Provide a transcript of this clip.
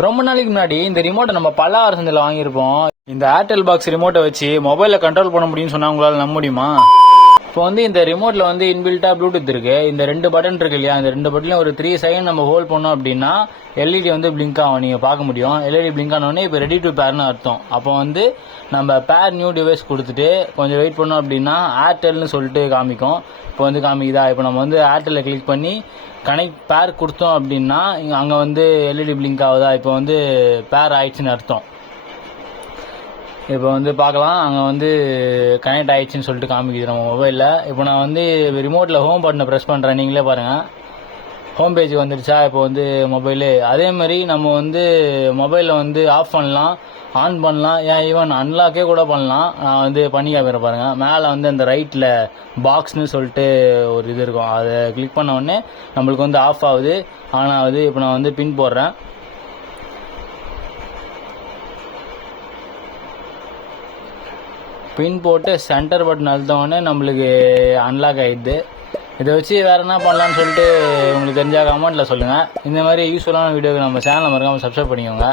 ரொம்ப நாளைக்கு முன்னாடி இந்த ரிமோட்டை நம்ம பல்லாவர சந்தையில் வாங்கியிருப்போம். இந்த ஏர்டெல் பாக்ஸ் ரிமோட்டை வச்சு மொபைல கண்ட்ரோல் பண்ண முடியும்னு சொன்னா உங்களால நம்ப முடியுமா? இப்போ இந்த ரிமோட்ல இன்பில்ட்டா ப்ளூடூத் இருக்கு. இந்த 2 பட்டன் இருக்கு இல்லையா, இந்த 2 பட்டன்லயும் ஒரு 3 செகண்ட் நம்ம ஹோல்ட் பண்ணோம் அப்படின்னா எல்இடி பிளிங்க் ஆகும், நீங்க பார்க்க முடியும். எல்இடி பிளிங்க் ஆனோடனே இப்போ ரெடி டு பேர்னு அர்த்தம். அப்போ நம்ம பேர் நியூ டிவைஸ் கொடுத்துட்டு கொஞ்சம் வெயிட் பண்ணோம் அப்படின்னா ஏர்டெல்னு சொல்லிட்டு காமிக்கும். இப்போ காமிக்குதா? இப்போ நம்ம ஏர்டெல்ல கிளிக் பண்ணி கனெக்ட் பேர் கொடுத்தோம் அப்படின்னா அங்கே எல்இடி பிளிங்க் ஆகுதா? இப்போ பேர் ஆயிடுச்சுன்னு அர்த்தம். இப்போ பார்க்கலாம், அங்கே கனெக்ட் ஆயிடுச்சுன்னு சொல்லிட்டு காமிக்குது நம்ம மொபைலில். இப்போ நான் ரிமோட்டில் ஹோம் பட்டனை ப்ரெஸ் பண்ணுறேன், நீங்களே பாருங்கள். ஹோம் பேஜ் வந்துருச்சா? இப்போ மொபைலு அதே மாதிரி நம்ம மொபைலில் ஆஃப் பண்ணலாம், ஆன் பண்ணலாம், ஏன் ஈவன் அன்லாக்கே கூட பண்ணலாம். நான் பண்ணி காமிக்கிறேன் பாருங்கள். மேலே அந்த ரைட்டில் பாக்ஸ்னு சொல்லிட்டு ஒரு இது இருக்கும், அதை கிளிக் பண்ண உடனே நம்மளுக்கு ஆஃப் ஆகுது, ஆன் ஆகுது. இப்போ நான் பின் போடுறேன். பின் போட்டு சென்டர் பட்டன் அழுத்தவொடனே நம்மளுக்கு அன்லாக் ஆகிடுது. இதை வச்சு வேறு என்ன பண்ணலான்னு சொல்லிட்டு உங்களுக்கு தெரிஞ்சால் கமெண்ட்டில் சொல்லுங்கள். இந்த மாதிரி யூஸ்ஃபுல்லான வீடியோக்கு நம்ம சேனலை மறக்காமல் சப்ஸ்கிரைப் பண்ணிக்கோங்க.